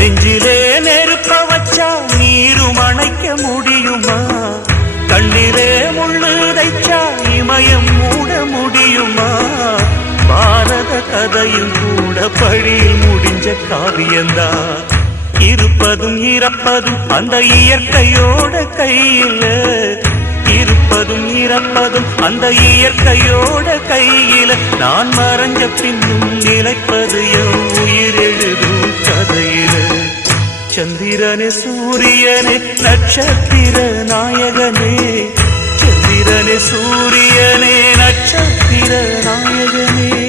நெஞ்சிலே நெருப்ப வச்சா நீரும் அணைக்க முடியுமா? கண்ணிலே முள்ளு தைச்சா இமயம் மூட முடியுமா? பாரத கதையும் கூட பழியில் முடிஞ்ச காவியந்தான். இருப்பதும் இறப்பதும் அந்த இயற்கையோட கையில, இருப்பதும் இறப்பதும் அந்த இயற்கையோட கையில. நான் மறைஞ்ச பின்னும் நிலைப்பது என் உயிர் எழுதும் கதையில. சந்திரனே சூரியனே நட்சத்திர நாயகனே, சந்திரனே சூரியனே நட்சத்திர நாயகனே.